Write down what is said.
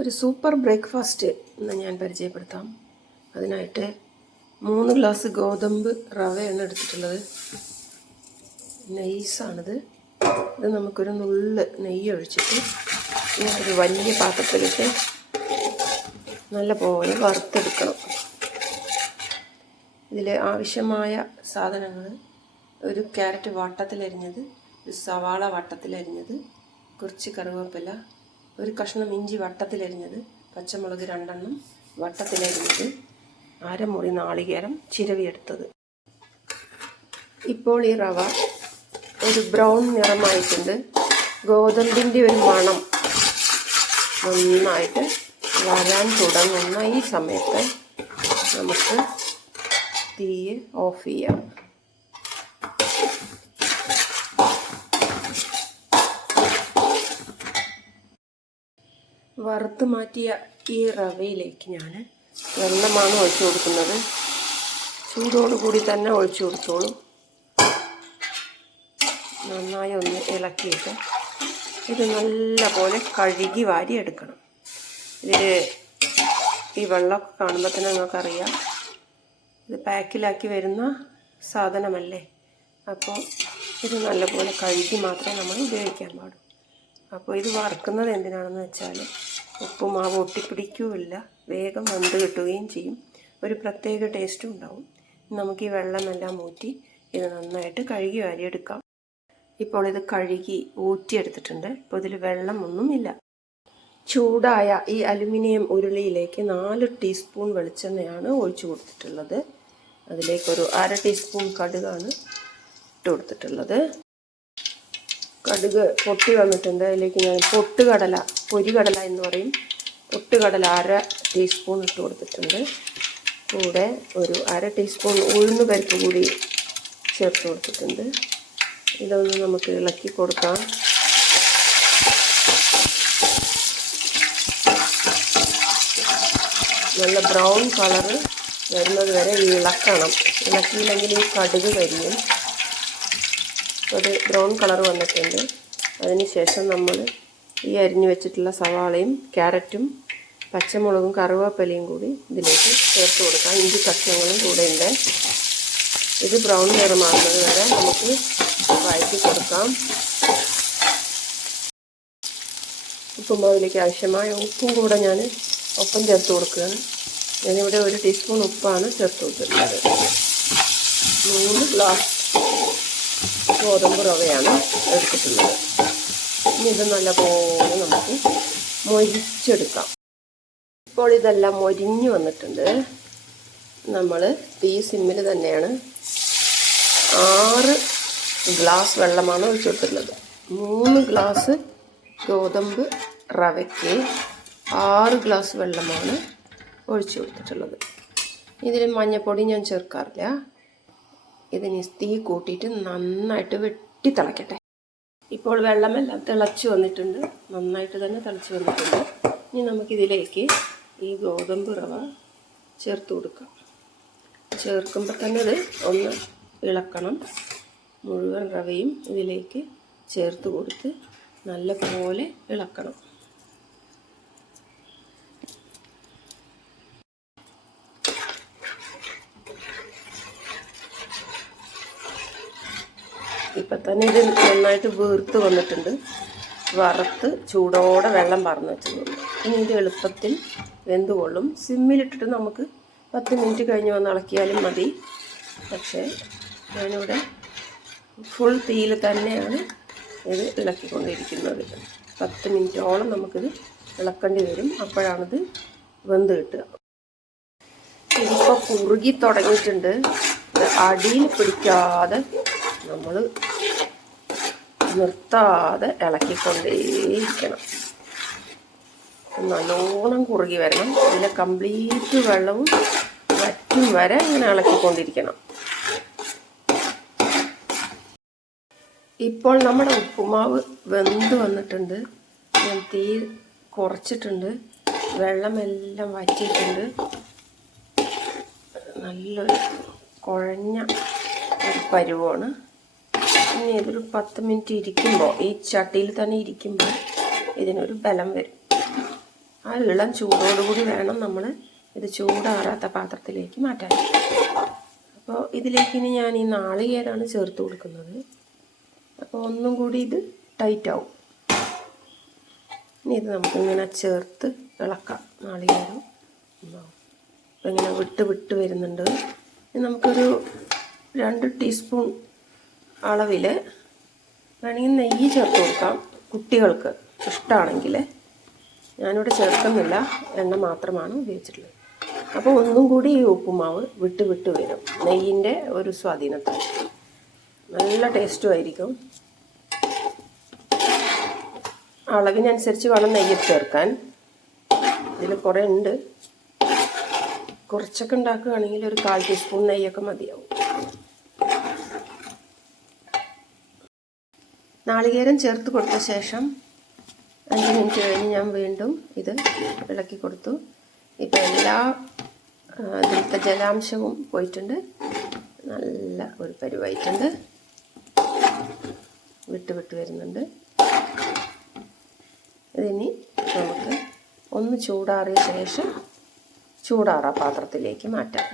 ഒരു super breakfast ഇന്ന് ഞാൻ പരിചയപ്പെടുത്താം. അതിനായിട്ട് മൂന്ന് ഗ്ലാസ് ഗോതമ്പ് റവയാണ് എടുത്തിട്ടുള്ളത്. നെയ്സാണിത് ഇത് നമുക്കൊരു നുള്ള് നെയ്യ് ഒഴിച്ചിട്ട് ഒരു വലിയ പാത്രത്തിലിട്ട് നല്ല പോലെ വറുത്തെടുക്കണം. ഇതിൽ ആവശ്യമായ സാധനങ്ങൾ ഒരു ക്യാരറ്റ് വട്ടത്തിലരിഞ്ഞത് ഒരു സവാള വട്ടത്തിലരിഞ്ഞത് കുറച്ച് കറിവേപ്പില ഒരു കഷ്ണം ഇഞ്ചി വട്ടത്തിലരിഞ്ഞത് പച്ചമുളക് രണ്ടെണ്ണം വട്ടത്തിലരിഞ്ഞത് അരമുറി നാളികേരം ചിരവിയെടുത്തത്. ഇപ്പോൾ ഈ റവ ഒരു ബ്രൗൺ നിറമായിട്ടുണ്ട്. ഗോതമ്പിന്റെ ഒരു മണം നന്നായിട്ട് വരാൻ തുടങ്ങുന്ന ഈ സമയത്ത് നമുക്ക് തീ ഓഫ് ചെയ്യാം. വറുത്ത് മാറ്റിയ ഈ റവയിലേക്ക് ഞാൻ വെള്ളമാണ് ഒഴിച്ചു കൊടുക്കുന്നത്. ചൂടോടുകൂടി തന്നെ ഒഴിച്ചു കൊടുത്തോളും. നന്നായി ഒന്ന് ഇളക്കിയിട്ട് ഇത് നല്ല പോലെ കഴുകി വാരി എടുക്കണം. ഇതിൽ ഈ വെള്ളമൊക്കെ കാണുമ്പോൾ തന്നെ നിങ്ങൾക്കറിയാം. ഇത് പാക്കിലാക്കി വരുന്ന സാധനമല്ലേ? അപ്പോൾ ഇത് നല്ലപോലെ കഴുകി മാത്രമേ നമ്മൾ ഉപയോഗിക്കാൻ പാടൂ അപ്പോൾ ഇത് വറുക്കുന്നത് എന്തിനാണെന്ന് വെച്ചാൽ ഉപ്പുമാവ് ഒട്ടിപ്പിടിക്കുകയില്ല വേഗം വെന്ത് കിട്ടുകയും ചെയ്യും. ഒരു പ്രത്യേക ടേസ്റ്റും ഉണ്ടാവും. നമുക്ക് ഈ വെള്ളമെല്ലാം ഊറ്റി ഇത് നന്നായിട്ട് കഴുകി വാരിയെടുക്കാം. ഇപ്പോൾ ഇത് കഴുകി ഊറ്റിയെടുത്തിട്ടുണ്ട്. ഇപ്പോൾ ഇതിൽ വെള്ളമൊന്നുമില്ല ചൂടായ ഈ അലുമിനിയം ഉരുളിയിലേക്ക് നാല് ടീസ്പൂൺ വെളിച്ചെണ്ണയാണ് ഒഴിച്ചു കൊടുത്തിട്ടുള്ളത്. അതിലേക്കൊരു അര ടീസ്പൂൺ കടുകാണ് ഇട്ട് കൊടുത്തിട്ടുള്ളത്. കടുക് പൊട്ടി വന്നിട്ടുണ്ട്. അതിലേക്ക് ഞാൻ പൊട്ടുകടല പൊരികടല എന്ന് പറയും. പൊട്ടുകടല അര ടീസ്പൂൺ ഇട്ട് കൊടുത്തിട്ടുണ്ട്. കൂടെ ഒരു അര ടീസ്പൂൺ ഉഴുന്ന് പരിപ്പ് കൂടി ചേർത്ത് കൊടുത്തിട്ടുണ്ട്. ഇതൊന്ന് നമുക്ക് ഇളക്കി കൊടുക്കാം. നല്ല ബ്രൗൺ കളറ് വരുന്നത് വരെ ഇളക്കണം. ഇളക്കിയില്ലെങ്കിൽ ഈ കടുക് കരിയും. ഒരു ബ്രൗൺ കളർ വന്നിട്ടുണ്ട്. അതിനുശേഷം നമ്മൾ ഈ അരിഞ്ഞു വെച്ചിട്ടുള്ള സവാളയും ക്യാരറ്റും പച്ചമുളകും കറുവാപ്പലിയും കൂടി ഇതിലേക്ക് ചേർത്ത് കൊടുക്കാം. ഇഞ്ചി കഷ്ണങ്ങളും കൂടെ ഉണ്ട്. ഇത് ബ്രൗൺ നിറമാകുന്നത് വരെ നമുക്ക് വഴറ്റി കൊടുക്കാം. ഉപ്പുമാവിലേക്ക് ആവശ്യമായ ഉപ്പും കൂടെ ഞാൻ ഒപ്പം ചേർത്ത് കൊടുക്കുകയാണ്. ഞാനിവിടെ ഒരു ടീസ്പൂൺ ഉപ്പാണ് ചേർത്ത് കൊടുത്തിട്ടുള്ളത്. മൂന്ന് ഗ്ലാസ് ഗോതമ്പ് റവയാണ് എടുത്തിട്ടുള്ളത്. ഇനി ഇത് നല്ലപോലെ നമുക്ക് മൊരിച്ചെടുക്കാം. ഇപ്പോൾ ഇതെല്ലാം മൊരിഞ്ഞു വന്നിട്ടുണ്ട്. നമ്മൾ ഈ സിമ്മിൽ തന്നെയാണ് ആറ് ഗ്ലാസ് വെള്ളമാണ് ഒഴിച്ചു മൂന്ന് ഗ്ലാസ് ഗോതമ്പ് റവയ്ക്ക് ആറ് ഗ്ലാസ് വെള്ളമാണ് ഒഴിച്ചു കൊടുത്തിട്ടുള്ളത്. ഇതിൽ മഞ്ഞൾപ്പൊടി ഞാൻ ചേർക്കാറില്ല. ഇതിന് തീ കൂട്ടിയിട്ട് നന്നായിട്ട് വെട്ടി തിളയ്ക്കട്ടെ ഇപ്പോൾ വെള്ളമെല്ലാം തിളച്ചു വന്നിട്ടുണ്ട്. നന്നായിട്ട് തന്നെ തിളച്ചു വന്നിട്ടുണ്ട്. ഇനി നമുക്കിതിലേക്ക് ഈ ഗോതമ്പ് റവ ചേർത്ത് കൊടുക്കാം. ചേർക്കുമ്പോൾ തന്നെ ഇത് ഒന്ന് ഇളക്കണം. മുഴുവൻ റവയും ഇതിലേക്ക് ചേർത്ത് കൊടുത്ത് നല്ല പോലെ ഇളക്കണം. ഇപ്പം തന്നെ ഇത് നന്നായിട്ട് വീർത്ത് വന്നിട്ടുണ്ട്. വറുത്ത് ചൂടോടെ വെള്ളം പറന്ന് വെച്ചിട്ടുണ്ട്. ഇനി ഇത് എളുപ്പത്തിൽ വെന്തുകൊള്ളും. സിമ്മിലിട്ടിട്ട് നമുക്ക് പത്ത് മിനിറ്റ് കഴിഞ്ഞ് വന്ന് ഇളക്കിയാലും മതി. പക്ഷേ ഞാനിവിടെ ഫുൾ തീയിൽ തന്നെയാണ് ഇത് ഇളക്കിക്കൊണ്ടിരിക്കുന്നത്. പത്ത് മിനിറ്റോളം നമുക്കിത് ഇളക്കേണ്ടി വരും. അപ്പോഴാണിത് വെന്ത് കിട്ടുക. ഇതിപ്പോൾ കുറുകി തുടങ്ങിയിട്ടുണ്ട്. അടിയിൽ പിടിക്കാതെ നമ്മൾ നിർത്താതെ ഇളക്കിക്കൊണ്ടേയിരിക്കണം. നല്ലോണം കുറുകി വരണം. ഇതിലെ കംപ്ലീറ്റ് വെള്ളവും വറ്റും വരെ ഇങ്ങനെ ഇളക്കിക്കൊണ്ടിരിക്കണം. ഇപ്പോൾ നമ്മുടെ ഉപ്പുമാവ് വെന്ത് വന്നിട്ടുണ്ട്. ഞാൻ തീ കുറച്ചിട്ടുണ്ട്. വെള്ളമെല്ലാം വറ്റിയിട്ടുണ്ട്. നല്ലൊരു കുഴഞ്ഞ ഒരു പരുവമാണ് ഇനി ഇതൊരു പത്ത് മിനിറ്റ് ഇരിക്കുമ്പോൾ ഈ ചട്ടിയിൽ തന്നെ ഇരിക്കുമ്പോൾ ഇതിനൊരു ബലം വരും. ആ ഇളം ചൂടോടുകൂടി വേണം നമ്മൾ ഇത് ചൂടാറാത്ത പാത്രത്തിലേക്ക് മാറ്റാൻ. അപ്പോൾ ഇതിലേക്ക് ഇനി ഞാൻ ഈ നാളികേരാണ് ചേർത്ത് കൊടുക്കുന്നത്. അപ്പോൾ ഒന്നും കൂടി ഇത് ടൈറ്റ് ആവും. ഇനി ഇത് നമുക്കിങ്ങനെ ചേർത്ത് ഇളക്കാം നാളികേരം. അപ്പോൾ ഇങ്ങനെ വിട്ട് വിട്ട് വരുന്നുണ്ട്. നമുക്കൊരു രണ്ട് ടീസ്പൂൺ അളവിൽ വേണമെങ്കിൽ നെയ്യ് ചേർത്ത് കൊടുക്കാം. കുട്ടികൾക്ക് ഇഷ്ടമാണെങ്കിൽ ഞാനിവിടെ ചേർക്കുന്നില്ല. എണ്ണ മാത്രമാണ് ഉപയോഗിച്ചിട്ടുള്ളത്. അപ്പോൾ ഒന്നും കൂടി ഈ ഉപ്പുമാവ് വിട്ട് വിട്ട് വരും. നെയ്യിന്റെ ഒരു സ്വാധീനത്താൽ. നല്ല ടേസ്റ്റും ആയിരിക്കും. അളവിനനുസരിച്ച് വേണം നെയ്യ് ചേർക്കാൻ. ഇതിൽ കുറേ ഉണ്ട്. കുറച്ചൊക്കെ ഉണ്ടാക്കുകയാണെങ്കിൽ ഒരു കാൽ ടീസ്പൂൺ നെയ്യൊക്കെ മതിയാവും. നാളികേരം ചേർത്ത് കൊടുത്ത ശേഷം അഞ്ച് മിനിറ്റ് കഴിഞ്ഞ് ഞാൻ വീണ്ടും ഇത് ഇളക്കി കൊടുത്തു. ഇപ്പം എല്ലാ ഇതിലത്തെ ജലാംശവും പോയിട്ടുണ്ട്. നല്ല ഒരു പരിവായിട്ടുണ്ട്. വിട്ട് വിട്ട് വരുന്നുണ്ട്. ഇതിനി നമുക്ക് ഒന്ന് ചൂടാറിയ ശേഷം ചൂടാറ പാത്രത്തിലേക്ക് മാറ്റാം.